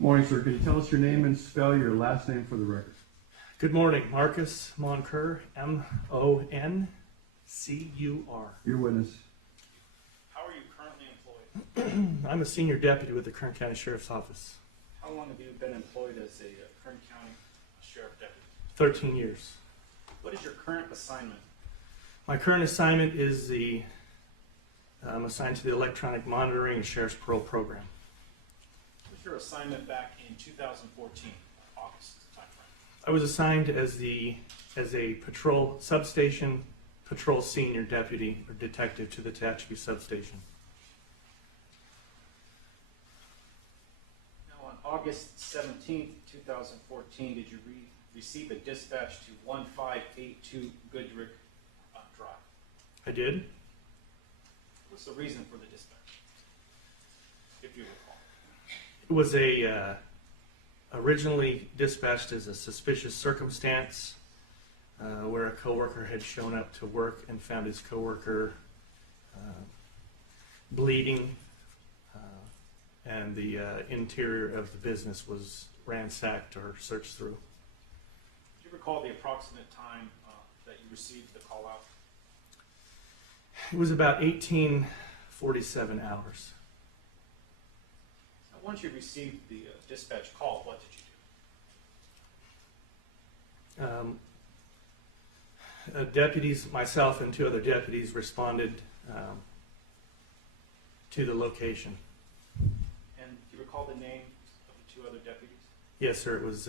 Morning, sir. Can you tell us your name and spell your last name for the record? Good morning, Marcus Moncur, Moncur. Your witness. How are you currently employed? I'm a senior deputy with the Kern County Sheriff's Office. How long have you been employed as a Kern County Sheriff Deputy? 13 years. What is your current assignment? My current assignment is I'm assigned to the electronic monitoring and sheriff's parole program. What was your assignment back in 2014, August timeframe? I was assigned as a patrol substation patrol senior deputy or detective to the Tehachapi substation. Now, on August 17th, 2014, did you receive a dispatch to 1582 Goodrick Drive? I did. What's the reason for the dispatch, if you recall? It was originally dispatched as a suspicious circumstance where a coworker had shown up to work and found his coworker bleeding, and the interior of the business was ransacked or searched through. Do you recall the approximate time that you received the call out? It was about 1847 hours. Now, once you received the dispatch call, what did you do? Deputies, myself and two other deputies, responded to the location. And do you recall the names of the two other deputies? Yes, sir. It was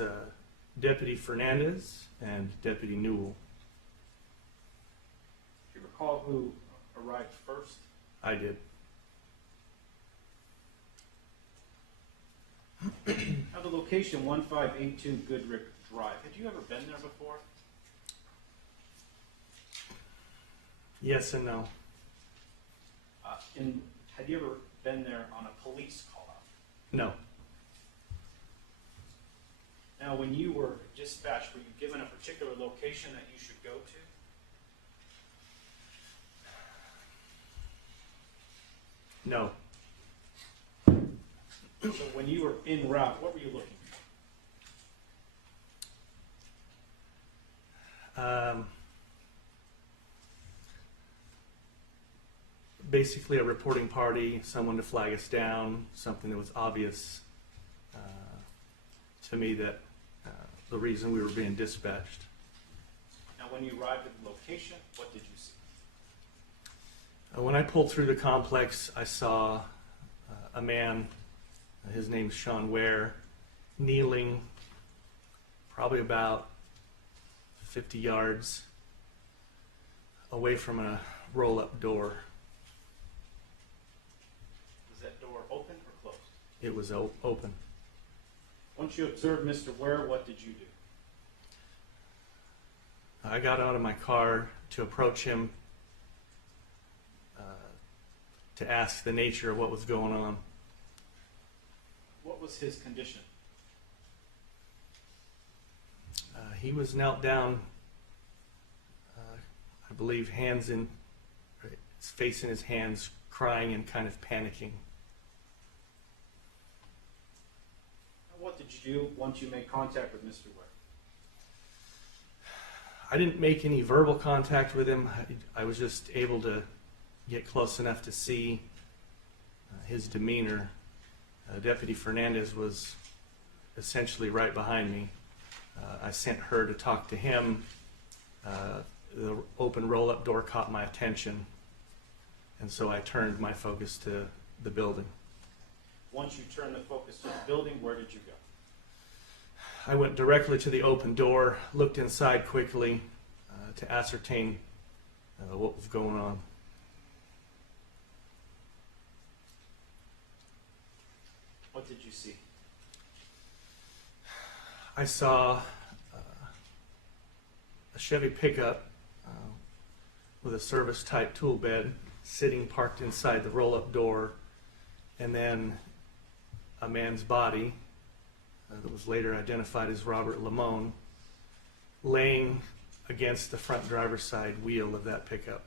Deputy Fernandez and Deputy Newell. Do you recall who arrived first? I did. Now, the location 1582 Goodrick Drive. Had you ever been there before? Yes and no. And had you ever been there on a police call out? No. Now, when you were dispatched, were you given a particular location that you should go to? No. So when you were en route, what were you looking for? Basically a reporting party, someone to flag us down, something that was obvious to me that the reason we were being dispatched. Now, when you arrived at the location, what did you see? When I pulled through the complex, I saw a man, his name's Sean Ware, kneeling probably about 50 yards away from a roll-up door. Was that door open or closed? It was open. Once you observed Mr. Ware, what did you do? I got out of my car to approach him to ask the nature of what was going on. What was his condition? He was knelt down, I believe, his face in his hands, crying and kind of panicking. What did you do once you made contact with Mr. Ware? I didn't make any verbal contact with him. I was just able to get close enough to see his demeanor. Deputy Fernandez was essentially right behind me. I sent her to talk to him. The open roll-up door caught my attention, and so I turned my focus to the building. Once you turned the focus to the building, where did you go? I went directly to the open door, looked inside quickly to ascertain what was going on. What did you see? I saw a Chevy pickup with a service-type tool bed sitting parked inside the roll-up door, and then a man's body that was later identified as Robert Limon laying against the front driver's side wheel of that pickup.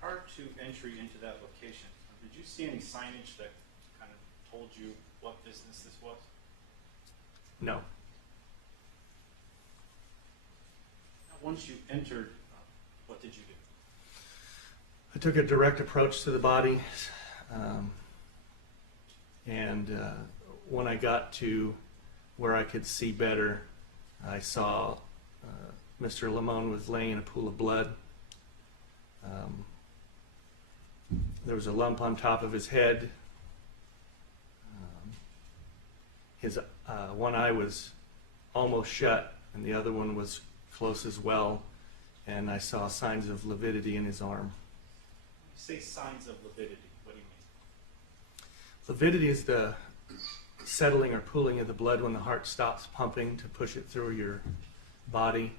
Prior to entry into that location, did you see any signage that kind of told you what business this was? No. Now, once you entered, what did you do? I took a direct approach to the body, and when I got to where I could see better, I saw Mr. Limon was laying in a pool of blood. There was a lump on top of his head. His one eye was almost shut, and the other one was close as well, and I saw signs of lividity in his arm. You say signs of lividity. What do you mean? Lividity is the settling or pooling of the blood when the heart stops pumping to push it through your body,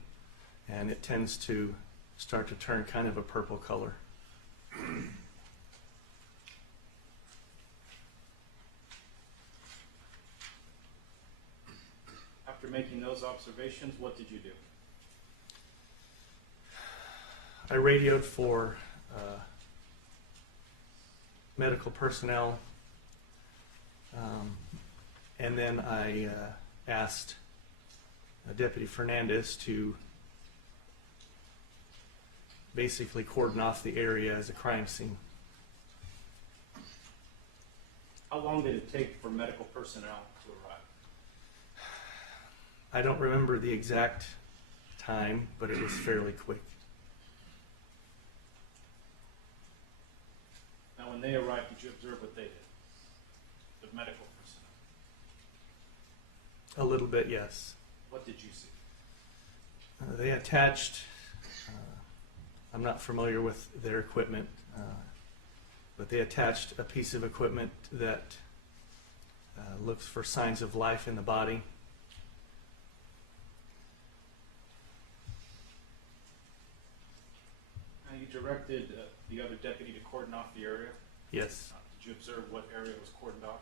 and it tends to start to turn kind of a purple color. After making those observations, what did you do? I radioed for medical personnel, and then I asked Deputy Fernandez to basically cordon off the area as a crime scene. How long did it take for medical personnel to arrive? I don't remember the exact time, but it was fairly quick. Now, when they arrived, did you observe what they did? The medical personnel. A little bit, yes. What did you see? They attached, I'm not familiar with their equipment, but they attached a piece of equipment that looks for signs of life in the body. Now, you directed the other deputy to cordon off the area. Yes. Did you observe what area was cordoned off?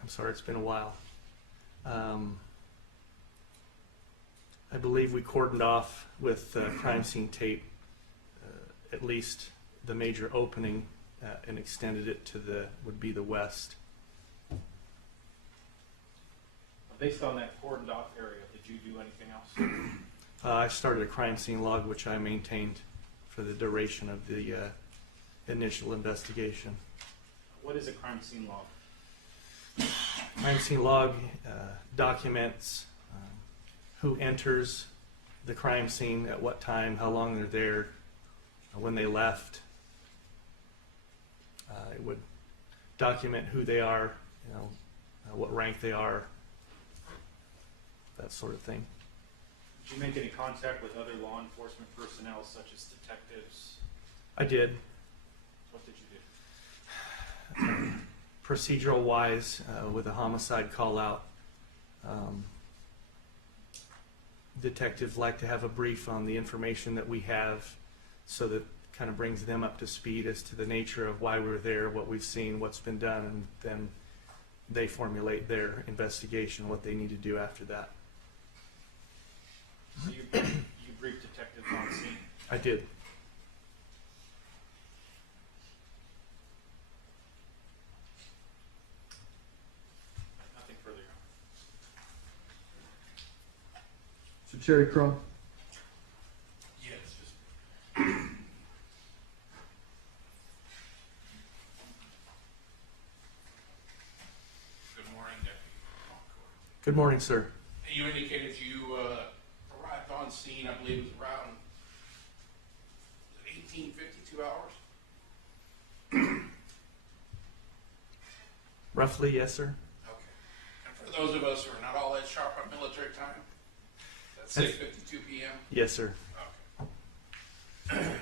I'm sorry, it's been a while. I believe we cordoned off with crime scene tape at least the major opening and extended it to would be the west. Based on that cordoned off area, did you do anything else? I started a crime scene log, which I maintained for the duration of the initial investigation. What is a crime scene log? Crime scene log documents who enters the crime scene, at what time, how long they're there, when they left. It would document who they are, what rank they are, that sort of thing. Did you make any contact with other law enforcement personnel, such as detectives? I did. What did you do? Procedural wise, with a homicide call out, detectives like to have a brief on the information that we have, so that kind of brings them up to speed as to the nature of why we're there, what we've seen, what's been done, and then they formulate their investigation, what they need to do after that. So you briefed detectives on scene. I did. Nothing further. So Cherry Crump, Yes. Good morning, Deputy Moncur. Good morning, sir. You indicated you arrived on scene, I believe it was around 1852 hours? Roughly, yes, sir. Okay. And for those of us who are not all that sharp on military time, that's That's- 6:52 p.m.? Yes, sir. Okay.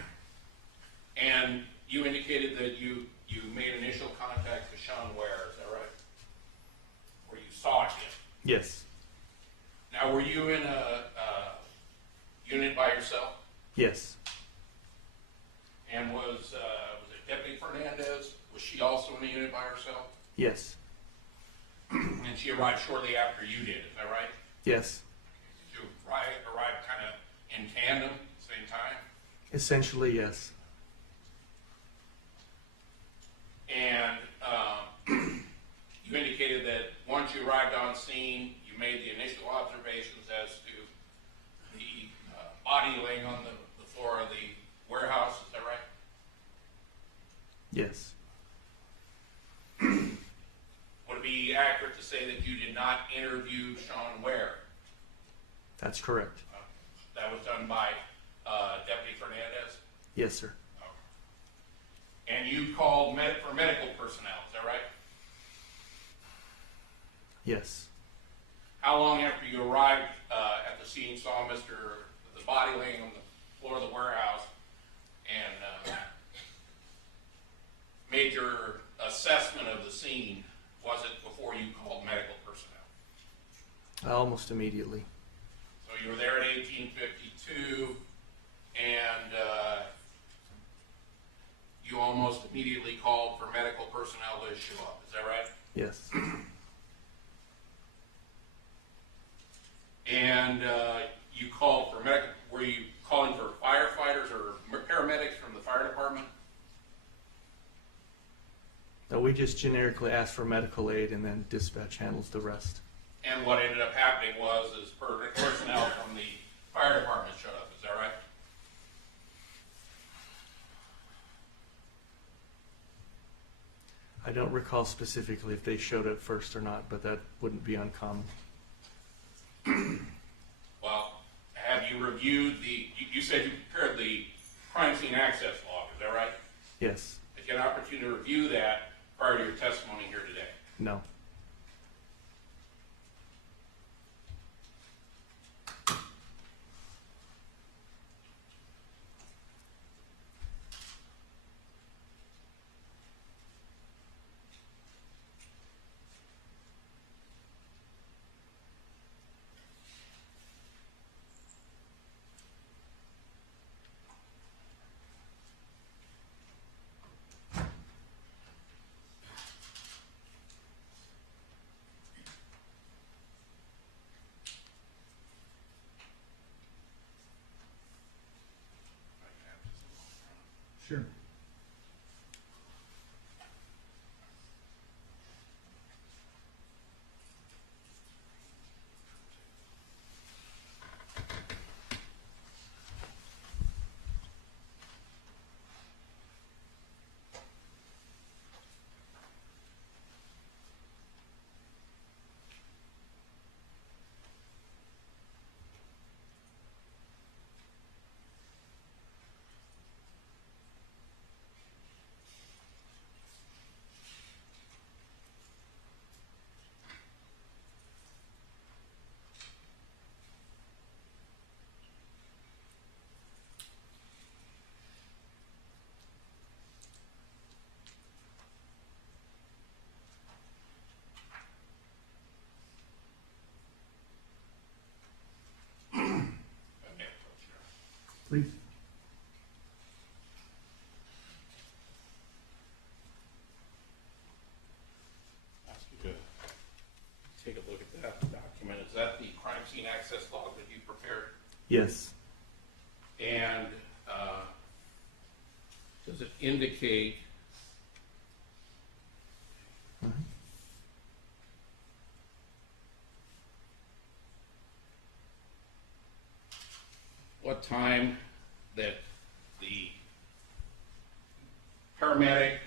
And you indicated that you made initial contact with Sean Ware, is that right? Or you saw him? Yes. Now, were you in a unit by yourself? Yes. And was it Deputy Fernandez? Was she also in a unit by herself? Yes. And And she arrived shortly after you did, is that right? Yes. Did you arrive kind of in tandem, same time? Essentially, yes. And you indicated that once you arrived on scene, you made the initial observations as to the body laying on the floor of the warehouse, is that right? Yes. Would it be accurate to say that you did not interview Sean Ware? That's correct. That was done by Deputy Fernandez? Yes, sir. And you called for medical personnel, is that right? Yes. How long after you arrived at the scene saw the body laying on the floor of the warehouse and made your assessment of the scene, was it before you called medical personnel? Almost immediately. So you were there at 1852 and you almost immediately called for medical personnel to show up, is that right? Yes. And you called for medical, were you calling for firefighters or paramedics from the fire department? No, we just generically asked for medical aid and then dispatch handles the rest. And what ended up happening was personnel from the fire department showed up, is that right? I don't recall specifically if they showed up first or not, but that wouldn't be uncommon. Well, have you reviewed you said you prepared the crime scene access log, is that right? Yes. Did you get an opportunity to review that prior to your testimony here today? No. Sure. Please. Ask you to take a look at that document. Is that the crime scene access log that you prepared? Yes. And does it indicate what time that the paramedic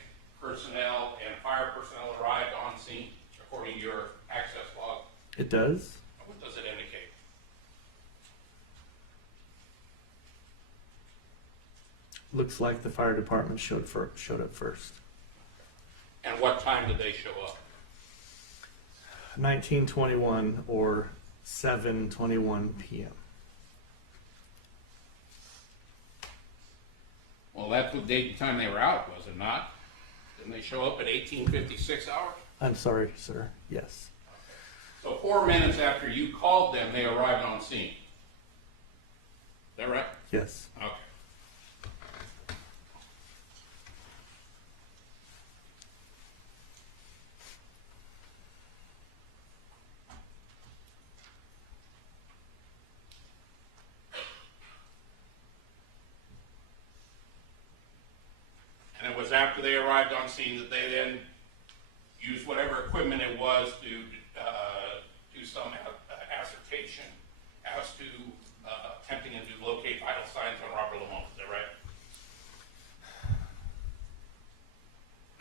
personnel and fire personnel arrived on scene, according to your access log? It does? What does it indicate? Looks like the fire department showed up first. And what time did they show up? 1921 or 7:21 p.m. Well, that's what date and time they were out, was it not? Didn't they show up at 1856 hours? I'm sorry, sir. Yes. So 4 minutes after you called them, they arrived on scene. Is that right? Yes. Okay. they arrived on scene, that they then used whatever equipment it was to do some assertion as to attempting to locate vital signs on Robert Limon. Is that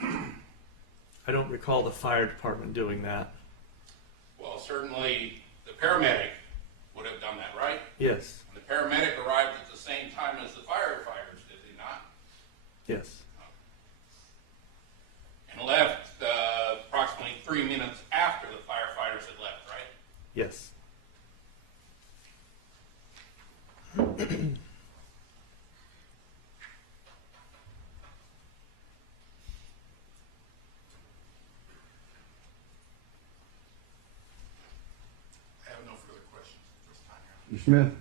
right? I don't recall the fire department doing that. Well, certainly the paramedic would have done that, right? Yes, And the paramedic arrived at the same time as the firefighters, did they not? yes, And left approximately 3 minutes after the firefighters had left, right? yes. I have no further questions at this time, Your Honor. Mr. Smith?